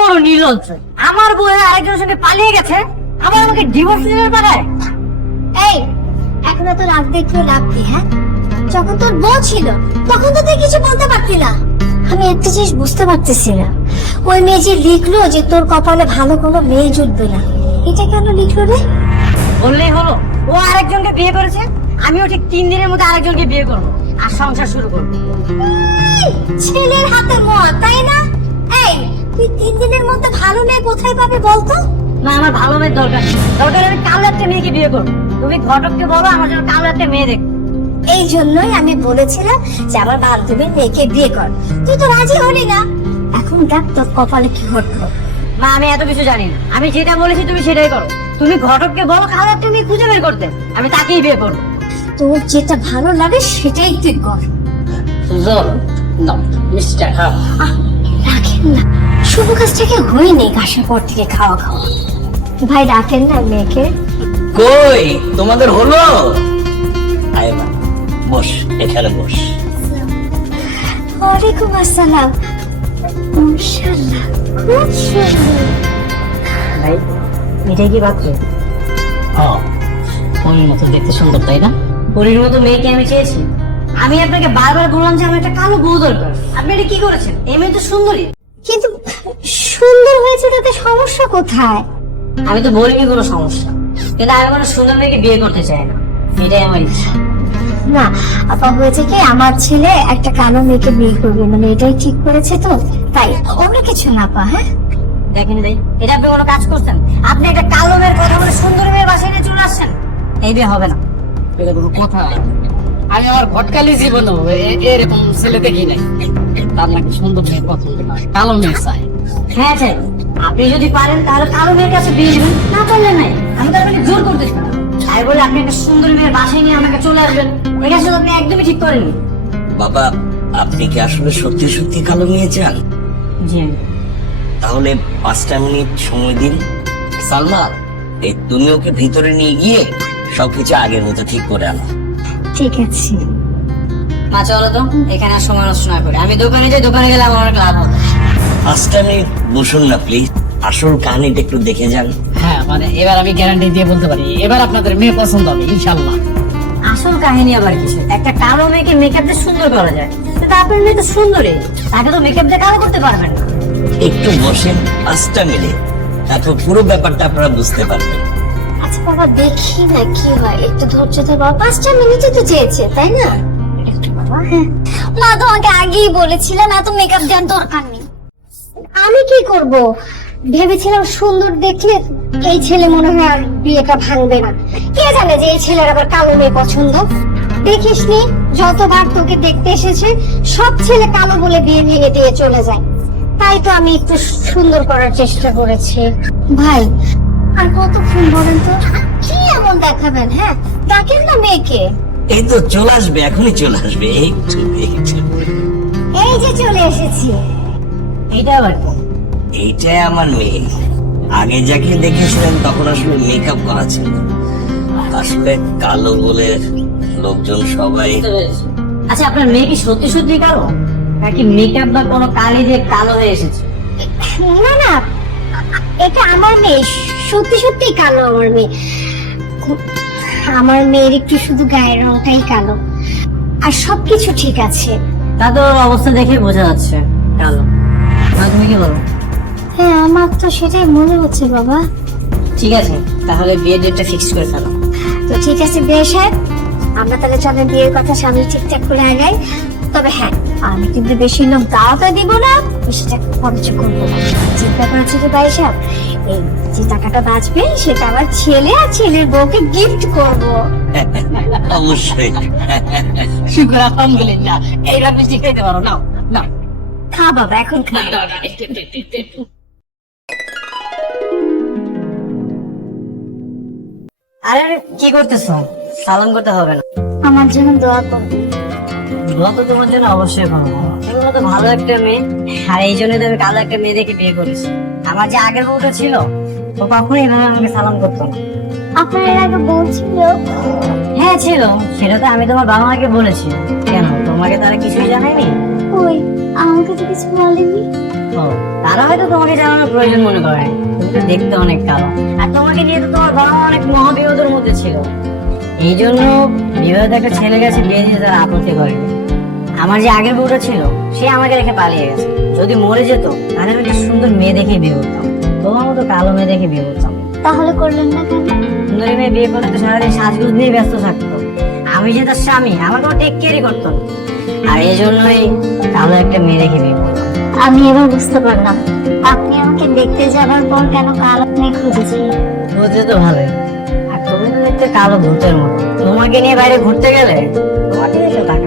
বড় নির্লজ্জ! আমার বউ আরেকজনের সঙ্গে পালিয়ে গেছে, আবার আমাকে ডিভোর্স দিতে পাঠায়। এই, এখন তো রাগ দেখিয়ে লাভ কি? হ্যাঁ, যখন তোর বউ ছিল তখন তো তুই কিছু বলতে পারতি না। আমি একটা জিনিস বুঝতে পারতেছি না, ওই মেয়ে যে লিখলো যে তোর কপালে ভালো কোনো মেয়ে জুটবে না, এটা কেন লিখলো রে? বললেই হলো, ও আরেকজনকে বিয়ে করেছে, আমিও ঠিক 3 দিনের মধ্যে আরেকজনকে বিয়ে করবো আর সংসার শুরু করবো। ছেলের হাতে মোয়া, তাই না? এই, তুই 3 দিনের মধ্যে ভালো মেয়ে কোথায় পাবে বলতো? না, আমার ভালো মেয়ের দরকার নেই। দরকার আমি কালো একটা মেয়েকে বিয়ে করবো। তুমি ঘটককে বলো আমার জন্য কালো একটা মেয়ে দেখ। এই জন্যই আমি বলেছিলাম যে আমার বান্ধবীর মেয়েকে বিয়ে কর, তুই তো রাজি হলি না। এখন দেখ তোর কপালে কি ঘটলো। মা, আমি এত কিছু জানি না, আমি যেটা বলেছি তুমি সেটাই করো। তুমি ঘটককে বলো কালো একটা মেয়ে খুঁজে বের করতে, আমি তাকেই বিয়ে করবো। তোর যেটা ভালো লাগে সেটাই তুই কর। রাখেন না, শুভ কাজটাকে হয়নি, ঘাসের পর থেকে খাওয়া খাওয়া। ভাই রাখেন না মেয়েকে। কই তোমাদের হলো? আয় মা, বস, এখানে বস। ওয়ালাইকুম আসসালাম। মাশাআল্লাহ, খুব সুন্দর। ভাই, এটাই কি বাচ্চা? পরীর মতো দেখতে সুন্দর, তাই না? পরীর মতো মেয়েকে আমি চেয়েছি। আমি আপনাকে বারবার বললাম যে আমার একটা কালো বউ দরকার, আপনি এটা কি করেছেন? এই মেয়ে তো সুন্দরী। কিন্তু সুন্দর হয়েছে তাতে সমস্যা কোথায়? আমি তো বলিনি কোনো সমস্যা, কিন্তু আমি কোনো সুন্দর মেয়েকে বিয়ে করতে চাই না, এটাই আমার ইচ্ছা। না আপা, হয়েছে কি, আমার ছেলে একটা কালো মেয়েকে বিয়ে করবে, মানে এটাই ঠিক করেছে, তো তাই অন্য কিছু না পা। হ্যাঁ দেখেন ভাই, এটা আপনি কোনো কাজ করছেন? আপনি একটা কালো মেয়ের কথা বলে সুন্দর মেয়ের বাসায় নিয়ে চলে আসছেন, এই বিয়ে হবে না। এটা কোনো কথা? আমি আমার ভটকালি জীবন এরকম ছেলে দেখি নাই। তার নাকি সুন্দর মেয়ে পছন্দ নয়, কালো মেয়ে চাই। হ্যাঁ চাই। আপনি যদি পারেন তাহলে কালো মেয়ের কাছে বিয়ে দেবেন, না পারলে নাই। আমি তো আপনাকে জোর করতেছি না, তাই বলে আপনি একটা সুন্দর মেয়ের বাসায় নিয়ে আমাকে চলে আসবেন, এই কাজটা তো আপনি একদমই ঠিক করেননি। বাবা, আপনি কি আসলে সত্যি সত্যি কালো নিয়ে চান? জি। তাহলে 5টা মিনিট সময় দিন। সালমা, এই তুমি ওকে ভিতরে নিয়ে গিয়ে সবকিছু আগের মতো ঠিক করে আনো। ঠিক আছে। মা চলো তো, এখানে আর সময় নষ্ট না করে আমি দোকানে যাই, দোকানে গেলে আমার অনেক লাভ হবে। 5টা মিনিট বসুন না প্লিজ, আসল কাহিনীটা একটু দেখে যান। হ্যাঁ, মানে এবার আমি গ্যারান্টি দিয়ে বলতে পারি এবার আপনাদের মেয়ে পছন্দ হবে ইনশাল্লাহ। আসল কাহিনী আবার কিছু? একটা কালো মেয়েকে মেকআপ দিয়ে সুন্দর করা যায়, কিন্তু আপনার মেয়ে তো সুন্দরী, তাকে তো মেকআপ দিয়ে কালো করতে পারবেন না। একটু বসেন 5টা মিনিট, তারপর পুরো ব্যাপারটা আপনারা বুঝতে পারবেন। আচ্ছা বাবা, দেখি না কি হয়, একটু ধৈর্য ধর বাবা, 5টা মিনিটই তো চেয়েছে, তাই না? একটু বাবা। হ্যাঁ, মা তোমাকে আগেই বলেছিলাম এত মেকআপ দেওয়ার দরকার নেই। আমি কি করব, ভেবেছিলাম সুন্দর দেখলে এই ছেলে মনে হয় আর বিয়েটা ভাঙবে না। কে জানে যে এই ছেলের আবার কালো মেয়ে পছন্দ। দেখিসনি যতবার তোকে দেখতে এসেছে সব ছেলে কালো বলে বিয়ে ভেঙে দিয়ে চলে যায়, তাই তো আমি একটু সুন্দর করার চেষ্টা করেছি। ভাই আর কতক্ষণ বলেন তো, কি এমন দেখাবেন? হ্যাঁ, ডাকেন না মেয়েকে। এই তো চলে আসবে, এখনই চলে আসবে। একটু একটু। এই যে চলে এসেছি। এটা আবার কি? এইটাই আমার মেয়ে। আগে যাকে দেখেছিলেন তখন আসলে মেকআপ করা ছিল, আসলে কালো বলে লোকজন সবাই। আচ্ছা, আপনার মেয়ে কি সত্যি সত্যি কালো, নাকি মেকআপ বা কোনো কালি দিয়ে কালো হয়ে এসেছে? না না, এটা আমার মেয়ে, সত্যি সত্যি কালো আমার মেয়ে। আমার মেয়ের একটু শুধু গায়ের রংটাই কালো, আর সবকিছু ঠিক আছে। তা তো ওর অবস্থা দেখে বোঝা যাচ্ছে কালো। না, তুমি কি বলো? হ্যাঁ, আমার তো সেটাই মনে হচ্ছে বাবা। ঠিক আছে, তাহলে বিয়ের ডেটটা ফিক্স করে ফেলো। তো ঠিক আছে বিয়ে সাহেব, আমরা তাহলে চলেন বিয়ের কথা সামনে ঠিকঠাক করে আগাই। তবে হ্যাঁ, আমি কিন্তু বেশি লোক দাওয়াতে দিব না, বেশি টাকা খরচ করবো না। চিন্তা করেছি কি ভাই সাহেব, এই যে টাকাটা বাঁচবে সেটা আমার ছেলে আর ছেলের বউকে গিফট করব। অবশ্যই। শুক্র আলহামদুলিল্লাহ, এইবার মিষ্টি খাইতে পারো। নাও নাও। খা বাবা, এখন খা। আরে কি করতেছো? সালাম করতে হবে না। আমার জন্য দোয়া করবে। দোয়া তো তোমার জন্য অবশ্যই করবো। এগুলো তো ভালো একটা মেয়ে, আর এই জন্য তো আমি কালো একটা মেয়ে দেখে বিয়ে করেছি। আমার যে আগের বউটা ছিল ও কখনোই এভাবে আমাকে সালাম করতো না। আপনার এর আগে বলছিল? হ্যাঁ ছিল, সেটা তো আমি তোমার বাবা মাকে বলেছি। কেন, তোমাকে তারা কিছুই জানায়নি? ওই আমাকে তো কিছু বলেনি। ও, তারা হয়তো তোমাকে জানানোর প্রয়োজন মনে করে তুমি তো দেখতে অনেক কালো, আর তোমাকে নিয়ে তো তোমার বাবা অনেক মহাবিপদের মধ্যে ছিল। এই জন্য বিবাহিত একটা ছেলে গেছে বিয়ে দিতে তারা আপত্তি করেনি। আমার যে আগের বউটা ছিল সে আমাকে রেখে পালিয়ে গেছে, যদি মরে যেত তাহলে আমি একটা সুন্দর মেয়ে দেখে বিয়ে করতাম, তোমার মতো কালো মেয়ে দেখে বিয়ে করতাম। তাহলে করলেন না কেন? সুন্দরী মেয়ে বিয়ে করলে তো সারাদিন সাজগোজ নিয়ে ব্যস্ত থাকতো, আমি যে তার স্বামী আমাকে টেক কেয়ারই করতো না, আর এই জন্যই কালো একটা মেয়ে দেখে বিয়ে করতাম। আমি এবার বুঝতে পারলাম আপনি আমাকে দেখতে যাবার পর কেন কালো মেয়ে খুঁজেছিলেন। বুঝতে তো ভালোই, আর তুমি তো দেখতে কালো ভূতের মতো, তোমাকে নিয়ে বাইরে ঘুরতে গেলে তোমাকে দেখে তাকে